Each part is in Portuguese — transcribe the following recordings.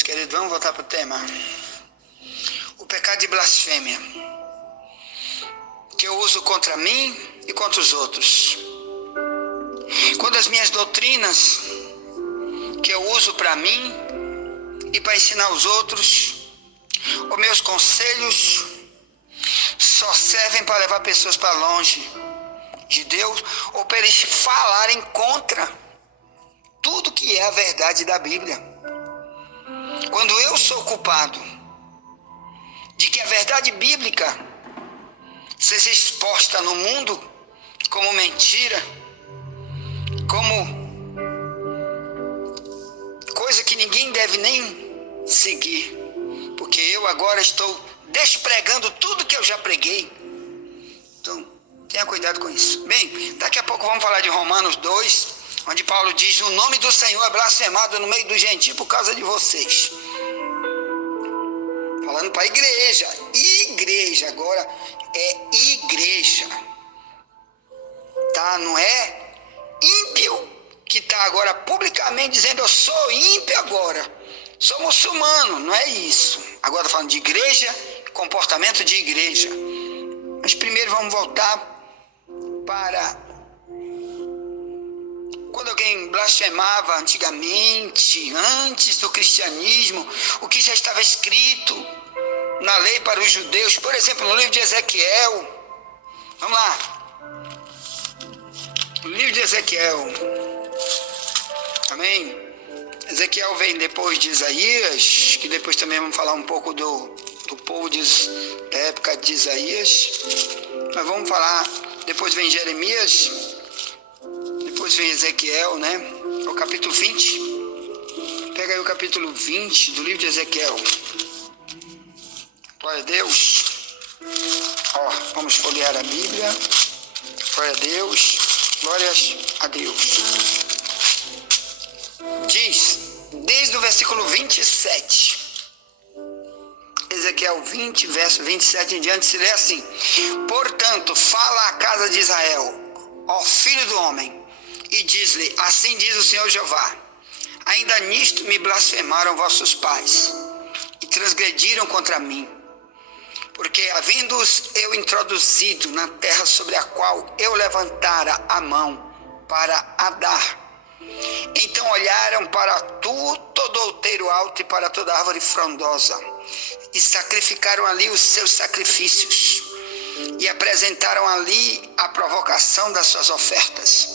Deus, querido, vamos voltar para o tema. O pecado de blasfêmia, que eu uso contra mim e contra os outros. Quando as minhas doutrinas, que eu uso para mim e para ensinar os outros, os meus conselhos, só servem para levar pessoas para longe de Deus ou para eles falarem contra tudo que é a verdade da Bíblia. Quando eu sou culpado de que a verdade bíblica seja exposta no mundo como mentira, como coisa que ninguém deve nem seguir, porque eu agora estou despregando tudo que eu já preguei. Então, tenha cuidado com isso. Bem, daqui a pouco vamos falar de Romanos 2, onde Paulo diz: o nome do Senhor é blasfemado no meio dos gentios por causa de vocês. Falando para a igreja. Igreja, agora é igreja. Tá? Não é ímpio que está agora publicamente dizendo: eu sou ímpio agora, sou muçulmano. Não é isso. Agora falando de igreja, comportamento de igreja. Mas primeiro vamos voltar para quando alguém blasfemava antigamente, antes do cristianismo, o que já estava escrito na lei para os judeus, por exemplo, no livro de Ezequiel. Vamos lá. O livro de Ezequiel. Amém? Ezequiel vem depois de Isaías, que depois também vamos falar um pouco do povo da época de Isaías. Mas vamos falar, depois vem Jeremias, depois vem Ezequiel, né? O capítulo 20. Pega aí o capítulo 20 do livro de Ezequiel. Glória a Deus. Ó, vamos folhear a Bíblia. Glória a Deus. Glórias a Deus. Diz, desde o versículo 27. Ezequiel 20, verso 27 em diante, se lê assim: portanto, fala à casa de Israel, ó filho do homem, e diz-lhe: assim diz o Senhor Jeová, ainda nisto me blasfemaram vossos pais, e transgrediram contra mim, porque havendo-os eu introduzido na terra sobre a qual eu levantara a mão para a dar, então olharam para todo outeiro alto e para toda árvore frondosa, e sacrificaram ali os seus sacrifícios, e apresentaram ali a provocação das suas ofertas,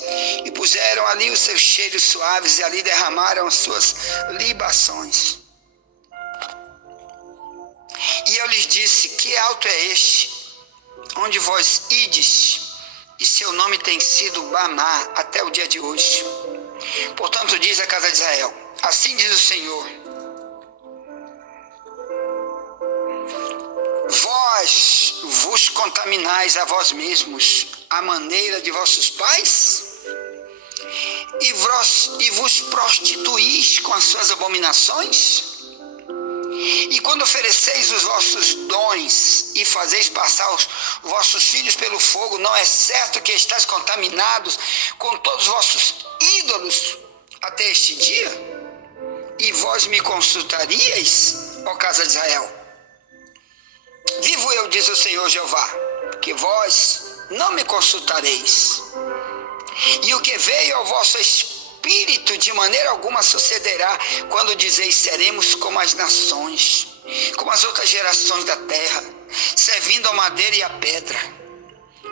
e puseram ali os seus cheiros suaves, e ali derramaram as suas libações. E eu lhes disse: que alto é este, onde vós ides, e seu nome tem sido Bamá até o dia de hoje. Portanto, diz a casa de Israel: assim diz o Senhor, vós vos contaminais a vós mesmos, à maneira de vossos pais, e vos prostituís com as suas abominações? E quando ofereceis os vossos dons e fazeis passar os vossos filhos pelo fogo, não é certo que estáis contaminados com todos os vossos ídolos até este dia? E vós me consultaríeis, ó casa de Israel? Vivo eu, diz o Senhor Jeová, que vós não me consultareis. E o que veio ao vosso espírito de maneira alguma sucederá, quando dizeis: seremos como as nações, como as outras gerações da terra, servindo a madeira e a pedra.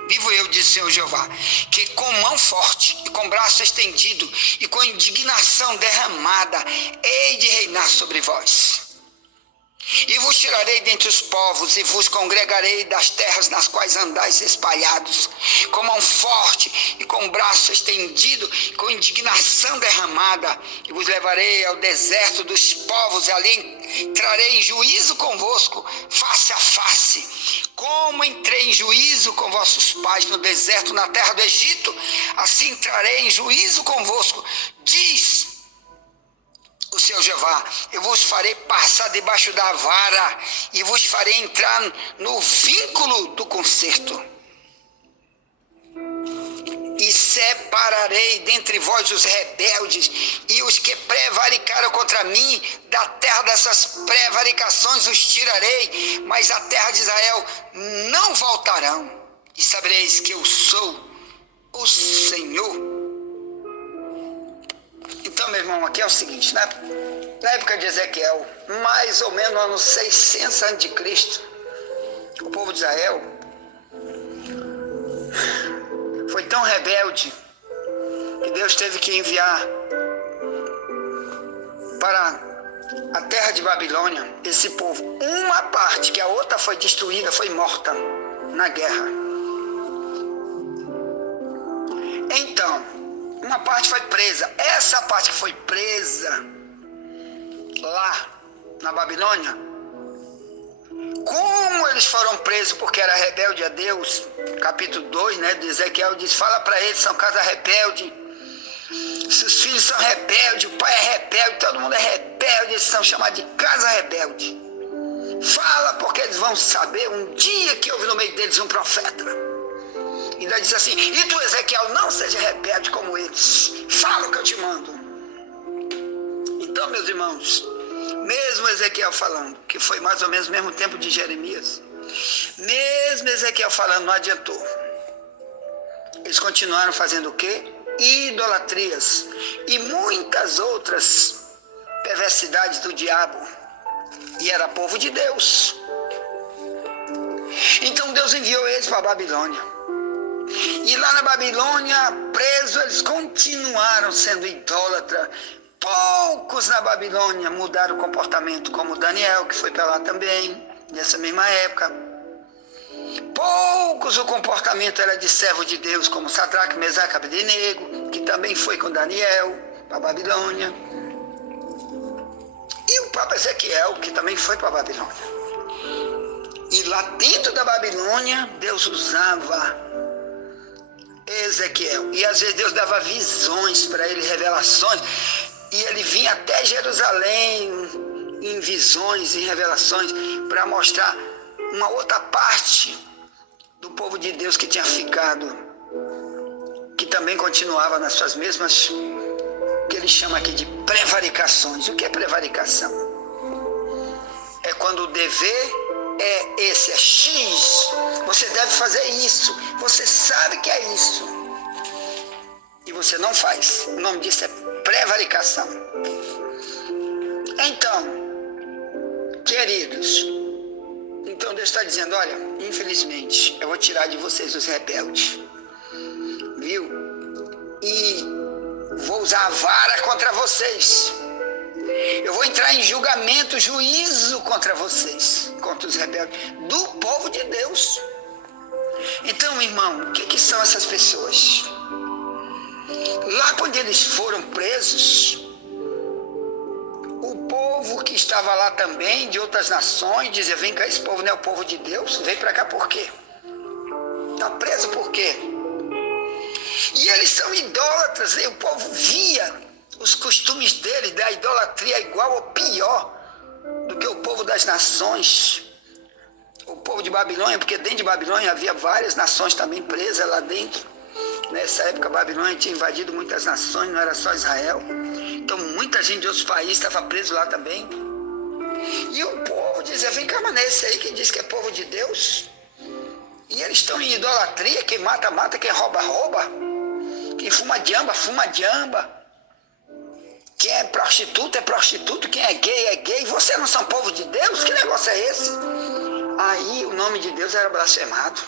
Vivo eu, diz o Senhor Jeová, que com mão forte e com braço estendido e com indignação derramada hei de reinar sobre vós. E vos tirarei dentre os povos, e vos congregarei das terras nas quais andais espalhados, com mão forte e com braço estendido, com indignação derramada, e vos levarei ao deserto dos povos, e ali entrarei em juízo convosco, face a face, como entrei em juízo com vossos pais no deserto, na terra do Egito, assim entrarei em juízo convosco, diz o Senhor Jeová. Eu vos farei passar debaixo da vara, e vos farei entrar no vínculo do concerto. E separarei dentre vós os rebeldes e os que prevaricaram contra mim, da terra dessas prevaricações os tirarei, mas a terra de Israel não voltarão, e sabereis que eu sou o Senhor. Então, meu irmão, aqui é o seguinte, na época de Ezequiel, mais ou menos no ano 600 a.C., o povo de Israel foi tão rebelde que Deus teve que enviar para a terra de Babilônia esse povo. Uma parte, que a outra foi destruída, foi morta na guerra. Então, uma parte foi presa. Essa parte que foi presa lá na Babilônia, como eles foram presos porque era rebelde a Deus, capítulo 2, de Ezequiel diz, fala para eles, são casa rebelde, seus filhos são rebeldes, o pai é rebelde, todo mundo é rebelde, eles são chamados de casa rebelde. Fala porque eles vão saber um dia que houve no meio deles um profeta. Ainda diz assim, e tu, Ezequiel, não seja rebelde como eles, fala o que eu te mando. Então, meus irmãos, mesmo Ezequiel falando, que foi mais ou menos o mesmo tempo de Jeremias, mesmo Ezequiel falando, não adiantou. Eles continuaram fazendo o quê? Idolatrias e muitas outras perversidades do diabo. E era povo de Deus. Então Deus enviou eles para a Babilônia. E lá na Babilônia, presos, eles continuaram sendo idólatras. Poucos na Babilônia mudaram o comportamento, como Daniel, que foi para lá também, nessa mesma época. Poucos o comportamento era de servo de Deus, como Sadraque, Mesaque, Abednego, que também foi com Daniel para a Babilônia. E o próprio Ezequiel, que também foi para a Babilônia. E lá dentro da Babilônia, Deus usava Ezequiel. E às vezes Deus dava visões para ele, revelações. E ele vinha até Jerusalém em visões, em revelações, para mostrar uma outra parte do povo de Deus que tinha ficado, que também continuava nas suas mesmas, que ele chama aqui de prevaricações. O que é prevaricação? É quando o dever é esse, é X, você deve fazer isso, você sabe que é isso, e você não faz. O nome disso é prevaricação. Então, queridos, então Deus está dizendo, olha, infelizmente, eu vou tirar de vocês os rebeldes, viu? E vou usar a vara contra vocês. Eu vou entrar em julgamento, juízo contra vocês, contra os rebeldes, do povo de Deus. Então, irmão, o que são essas pessoas? Lá quando eles foram presos, o povo que estava lá também, de outras nações, dizia, vem cá, esse povo não é o povo de Deus, vem para cá por quê? Está preso por quê? E eles são idólatras, e o povo via os costumes deles, da idolatria igual ou pior do que o povo das nações. O povo de Babilônia, porque dentro de Babilônia havia várias nações também presas lá dentro. Nessa época a Babilônia tinha invadido muitas nações, não era só Israel. Então muita gente de outros países estava preso lá também. E o povo dizia, vem cá, mas esse aí que diz que é povo de Deus. E eles estão em idolatria, quem mata, mata, quem rouba, rouba. Quem fuma diamba. Quem é prostituto, quem é gay. Vocês não são povo de Deus? Que negócio é esse? Aí o nome de Deus era blasfemado.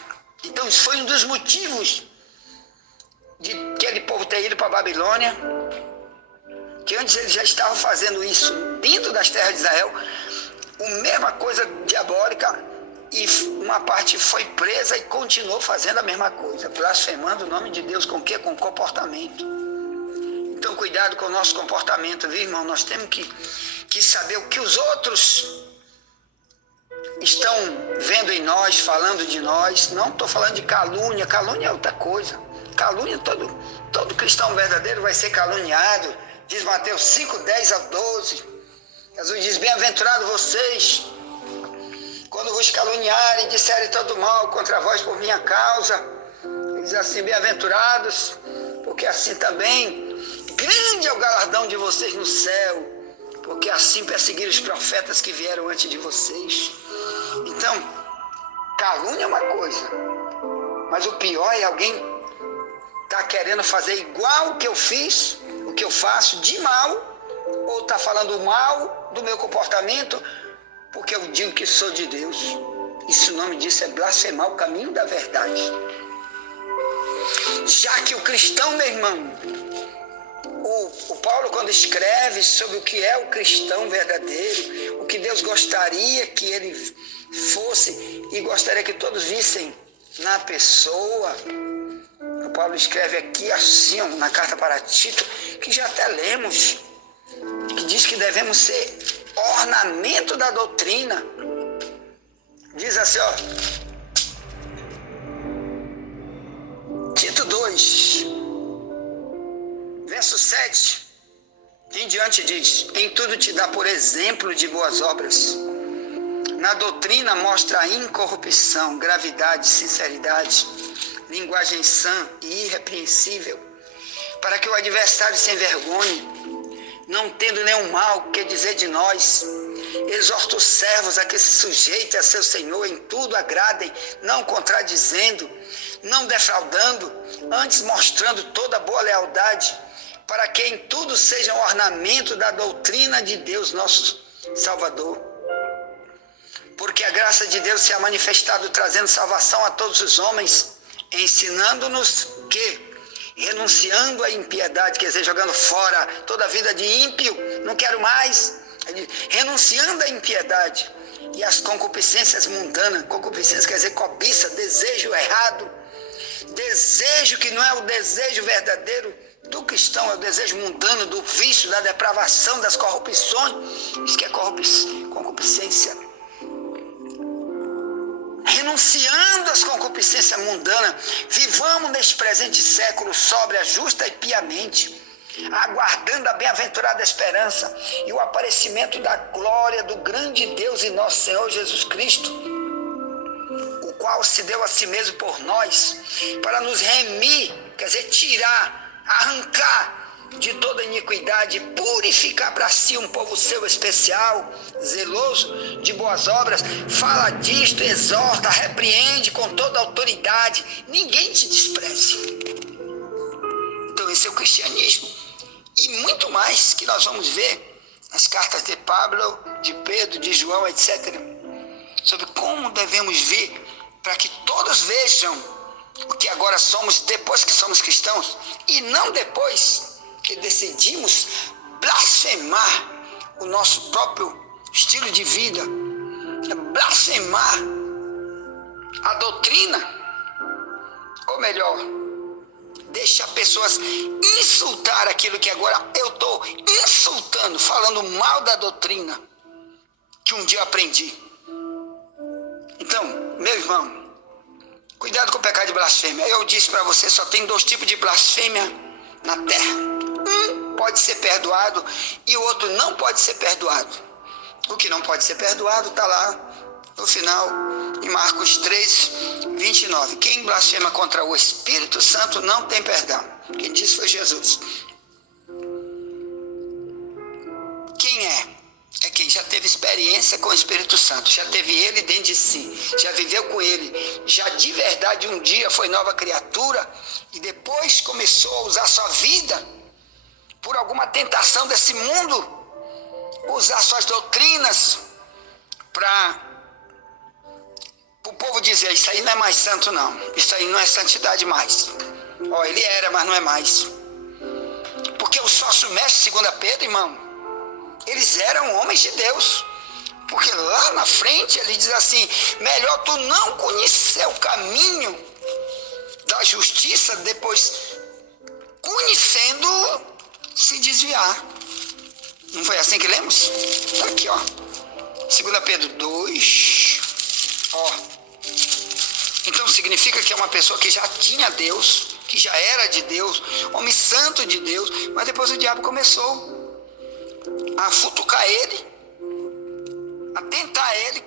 Então isso foi um dos motivos de aquele povo ter ido para a Babilônia, que antes eles já estavam fazendo isso dentro das terras de Israel, a mesma coisa diabólica, e uma parte foi presa e continuou fazendo a mesma coisa, blasfemando o nome de Deus com o quê? Com comportamento. Então cuidado com o nosso comportamento, viu, irmão? Nós temos que saber o que os outros estão vendo em nós, falando de nós. Não estou falando de calúnia, calúnia é outra coisa. Calúnia, todo cristão verdadeiro vai ser caluniado. Diz Mateus 5, 10 a 12. Jesus diz, bem-aventurado vocês, quando vos caluniarem e disserem todo mal contra vós por minha causa. Ele diz assim, bem-aventurados, porque assim também grande é o galardão de vocês no céu, porque assim perseguiram os profetas que vieram antes de vocês. Então, calúnia é uma coisa, mas o pior é alguém tá querendo fazer igual o que eu fiz, o que eu faço de mal, ou tá falando mal do meu comportamento, porque eu digo que sou de Deus. Isso, o nome disso é blasfemar o caminho da verdade. Já que o cristão, meu irmão, o Paulo, quando escreve sobre o que é o cristão verdadeiro, o que Deus gostaria que ele fosse e gostaria que todos vissem na pessoa, o Paulo escreve aqui assim, na carta para Tito, que já até lemos, que diz que devemos ser ornamento da doutrina. Diz assim, Tito 2, verso 7 em diante diz: em tudo te dá por exemplo de boas obras. Na doutrina mostra a incorrupção, gravidade, sinceridade, linguagem sã e irrepreensível, para que o adversário se envergonhe, não tendo nenhum mal que dizer de nós. Exorta os servos a que se sujeitem a seu Senhor, em tudo agradem, não contradizendo, não defraudando, antes mostrando toda boa lealdade, para que em tudo sejam ornamento da doutrina de Deus, nosso Salvador. Porque a graça de Deus se é manifestado trazendo salvação a todos os homens, ensinando-nos que, renunciando à impiedade, quer dizer, jogando fora toda a vida de ímpio, não quero mais, renunciando à impiedade e às concupiscências mundanas. Concupiscência quer dizer cobiça, desejo errado, desejo que não é o desejo verdadeiro do cristão, é o desejo mundano, do vício, da depravação, das corrupções. Isso que é concupiscência. Renunciando às concupiscências mundanas, vivamos neste presente século sóbria, justa e piamente, aguardando a bem-aventurada esperança e o aparecimento da glória do grande Deus e nosso Senhor Jesus Cristo, o qual se deu a si mesmo por nós, para nos remir, quer dizer, tirar, arrancar de toda iniquidade, purificar para si um povo seu especial, zeloso de boas obras. Fala disto, exorta, repreende com toda autoridade, ninguém te despreze. Então esse é o cristianismo, e muito mais que nós vamos ver nas cartas de Pablo, de Pedro, de João, etc., sobre como devemos vir para que todos vejam o que agora somos depois que somos cristãos, e não depois que decidimos blasfemar o nosso próprio estilo de vida, blasfemar a doutrina, ou melhor, deixar pessoas insultar aquilo que agora eu estou insultando, falando mal da doutrina que um dia aprendi. Então, meu irmão, cuidado com o pecado de blasfêmia. Eu disse para você, só tem 2 tipos de blasfêmia na terra. Um pode ser perdoado e o outro não pode ser perdoado. O que não pode ser perdoado está lá no final, em Marcos 3, 29. Quem blasfema contra o Espírito Santo não tem perdão. Quem disse foi Jesus. Quem é? É quem já teve experiência com o Espírito Santo, já teve ele dentro de si, já viveu com ele, já de verdade um dia foi nova criatura e depois começou a usar sua vida por alguma tentação desse mundo, usar suas doutrinas para o povo dizer: isso aí não é mais santo não, isso aí não é santidade mais. Ele era, mas não é mais. Porque o sócio mestre, segundo Pedro, irmão, eles eram homens de Deus. Porque lá na frente ele diz assim: melhor tu não conhecer o caminho da justiça, depois conhecendo se desviar. Não foi assim que lemos? Está aqui, 2 Pedro 2, Então significa que é uma pessoa que já tinha Deus, que já era de Deus, homem santo de Deus, mas depois o diabo começou a futucar ele, a tentar ele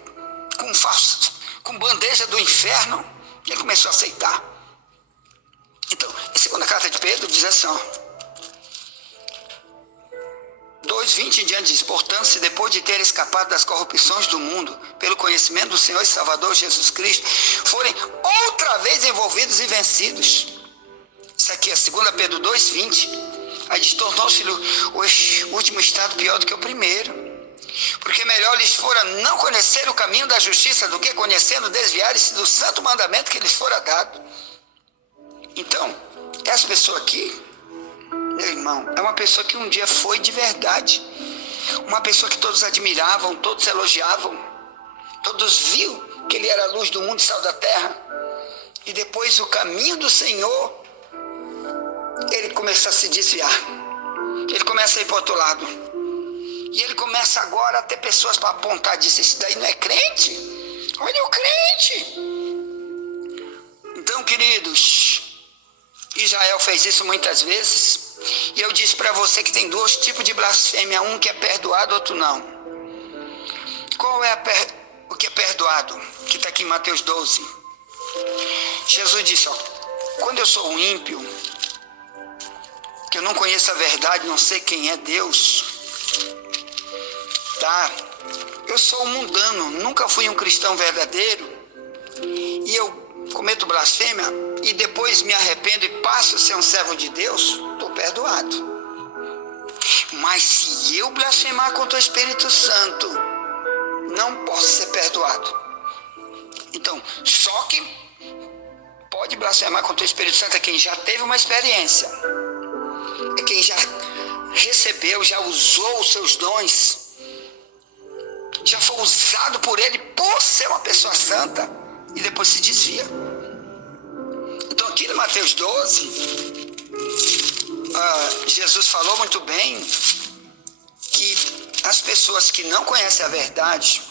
com bandeja do inferno. Ele começou a aceitar. Então, em segunda carta de Pedro diz assim, 2:20 em diante diz: portanto, se depois de ter escapado das corrupções do mundo, pelo conhecimento do Senhor e Salvador Jesus Cristo, forem outra vez envolvidos e vencidos. Isso aqui é 2 Pedro 2:20. Aí diz: tornou-se o último estado pior do que o primeiro. Porque melhor lhes fora não conhecer o caminho da justiça do que conhecendo desviarem-se do santo mandamento que lhes fora dado. Então, essa pessoa aqui, meu irmão, é uma pessoa que um dia foi de verdade. Uma pessoa que todos admiravam, todos elogiavam. Todos viam que ele era a luz do mundo e sal da terra. E depois o caminho do Senhor, ele começa a se desviar. Ele começa a ir para o outro lado. E ele começa agora a ter pessoas para apontar, diz: esse daí não é crente? Olha o crente. Então, queridos, Israel fez isso muitas vezes. E eu disse para você que tem dois tipos de blasfêmia, um que é perdoado, outro não. Qual é o que é perdoado? Que está aqui em Mateus 12. Jesus disse, quando eu sou um ímpio, que eu não conheço a verdade, não sei quem é Deus, tá? Eu sou um mundano, nunca fui um cristão verdadeiro, e eu cometo blasfêmia, e depois me arrependo e passo a ser um servo de Deus, estou perdoado. Mas se eu blasfemar contra o Espírito Santo, não posso ser perdoado. Então, só que pode blasfemar contra o Espírito Santo é quem já teve uma experiência, é quem já recebeu, já usou os seus dons, já foi usado por ele por ser uma pessoa santa e depois se desvia. Então aqui no Mateus 12, Jesus falou muito bem que as pessoas que não conhecem a verdade,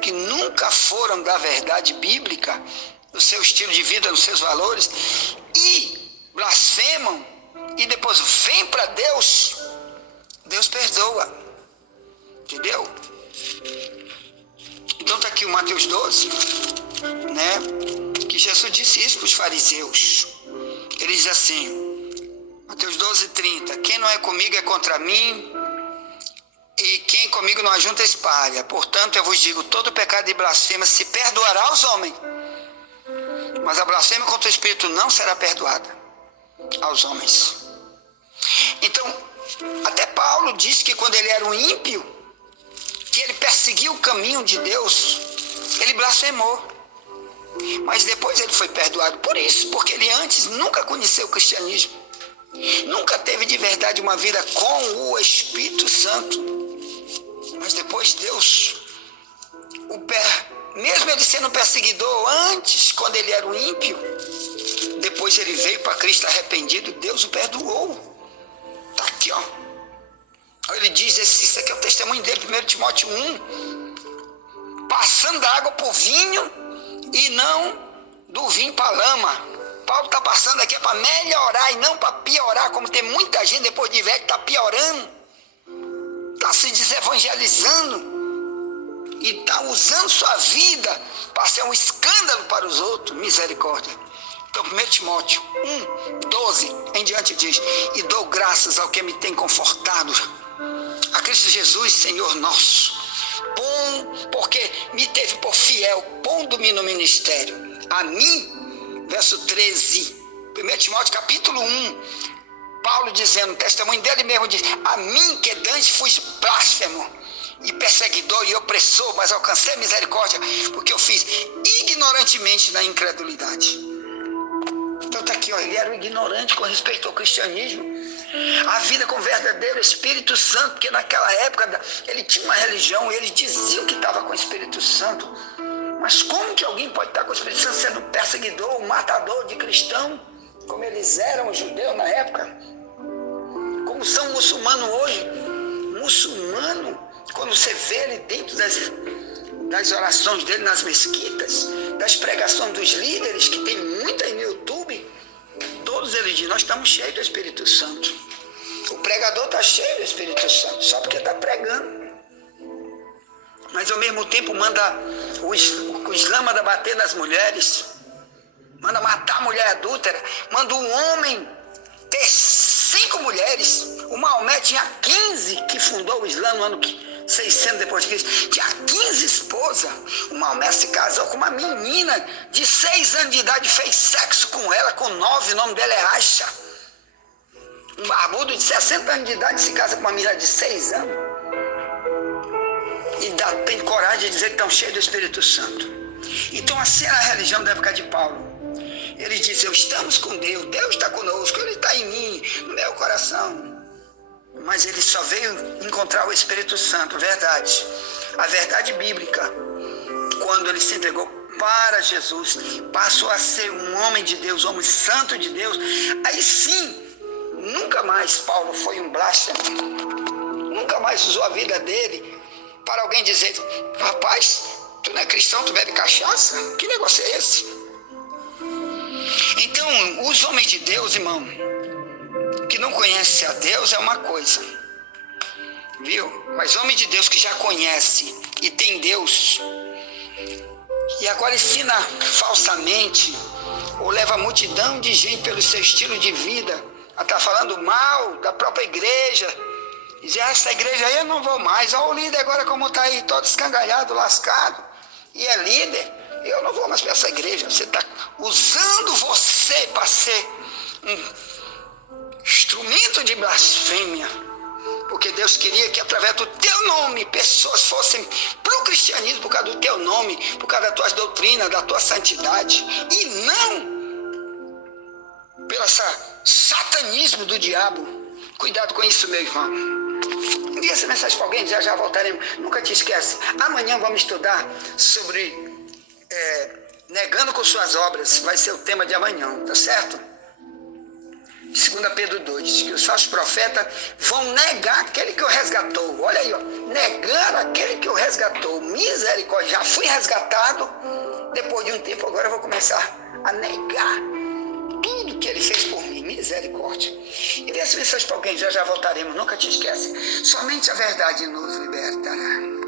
que nunca foram da verdade bíblica, no seu estilo de vida, nos seus valores, e blasfemam, e depois vêm para Deus, Deus perdoa. Entendeu? Então está aqui o Mateus 12, né? Que Jesus disse isso para os fariseus. Ele diz assim, Mateus 12:30, quem não é comigo é contra mim, e quem comigo não ajunta espalha. Portanto, eu vos digo, todo pecado de blasfêmia se perdoará aos homens, mas a blasfêmia contra o Espírito não será perdoada aos homens. Então, até Paulo disse que quando ele era um ímpio, que ele perseguiu o caminho de Deus, ele blasfemou. Mas depois ele foi perdoado por isso, porque ele antes nunca conheceu o cristianismo. Nunca teve de verdade uma vida com o Espírito Santo. Mas depois Deus, mesmo ele sendo perseguidor antes, quando ele era um ímpio, depois ele veio para Cristo arrependido, Deus o perdoou. Está aqui, ele diz, isso aqui é o testemunho dele, 1 Timóteo 1, passando da água para o vinho e não do vinho para a lama. Paulo está passando aqui para melhorar e não para piorar, como tem muita gente depois de velho que está piorando, está se desevangelizando e está usando sua vida para ser um escândalo para os outros. Misericórdia. Então 1 Timóteo 1:12 em diante diz, e dou graças ao que me tem confortado, a Cristo Jesus, Senhor nosso, porque me teve por fiel, pondo-me no ministério, a mim, verso 13, 1 Timóteo capítulo 1, Paulo dizendo, o testemunho dele mesmo diz, a mim que dantes fui blasfemo, e perseguidor e opressor, mas alcancei misericórdia, porque eu fiz ignorantemente na incredulidade. Então está aqui, ele era um ignorante com respeito ao cristianismo, a vida com o verdadeiro Espírito Santo, porque naquela época ele tinha uma religião e eles diziam que estava com o Espírito Santo. Mas como que alguém pode estar com o Espírito Santo sendo um perseguidor, um matador de cristão, como eles eram os judeus na época? Como são muçulmanos hoje? Muçulmano, quando você vê ele dentro das orações dele nas mesquitas, das pregações dos líderes, que tem muita aí no YouTube, todos eles dizem, nós estamos cheios do Espírito Santo. O pregador está cheio do Espírito Santo, só porque está pregando. Mas ao mesmo tempo manda o Islã manda bater nas mulheres, manda matar a mulher mulher adúltera, manda um homem ter 5 mulheres. O Maomé tinha 15, que fundou o Islã no ano 600 depois de Cristo. Tinha 15 esposas. O Maomé se casou com uma menina de 6 anos de idade, fez sexo com ela, com 9, o nome dela é Aisha. Um barbudo de 60 anos de idade se casa com uma menina de 6 anos. E tem coragem de dizer que estão cheios do Espírito Santo. Então assim era a religião da época de Paulo. Eles diziam, estamos com Deus, Deus está conosco, Ele está em mim, no meu coração. Mas ele só veio encontrar o Espírito Santo, verdade. A verdade bíblica, quando ele se entregou para Jesus, passou a ser um homem de Deus, um homem santo de Deus. Aí sim, nunca mais Paulo foi um blasfemo. Nunca mais usou a vida dele para alguém dizer, rapaz, tu não é cristão, tu bebe cachaça? Que negócio é esse? Então, os homens de Deus, irmão, que não conhecem a Deus é uma coisa, viu? Mas homem de Deus que já conhece e tem Deus, e agora ensina falsamente, ou leva a multidão de gente pelo seu estilo de vida, a estar falando mal da própria igreja, dizer, essa igreja aí eu não vou mais, olha o líder agora como está aí, todo escangalhado, lascado, e é líder, eu não vou mais para essa igreja. Você está usando você para ser um instrumento de blasfêmia, porque Deus queria que através do teu nome pessoas fossem para o cristianismo por causa do teu nome, por causa das tuas doutrinas, da tua santidade, e não pelo satanismo do diabo. Cuidado com isso, meu irmão. Envie essa mensagem para alguém, já voltaremos. Nunca te esquece, amanhã vamos estudar sobre negando com suas obras, vai ser o tema de amanhã, tá certo? 2 Pedro 2, diz que os falsos profetas vão negar aquele que o resgatou. Olha aí, ó, negar aquele que o resgatou. Misericórdia, já fui resgatado, depois de um tempo agora eu vou começar a negar tudo que ele fez por mim. Misericórdia. E dê essa mensagem para alguém, já voltaremos, nunca te esquece. Somente a verdade nos libertará.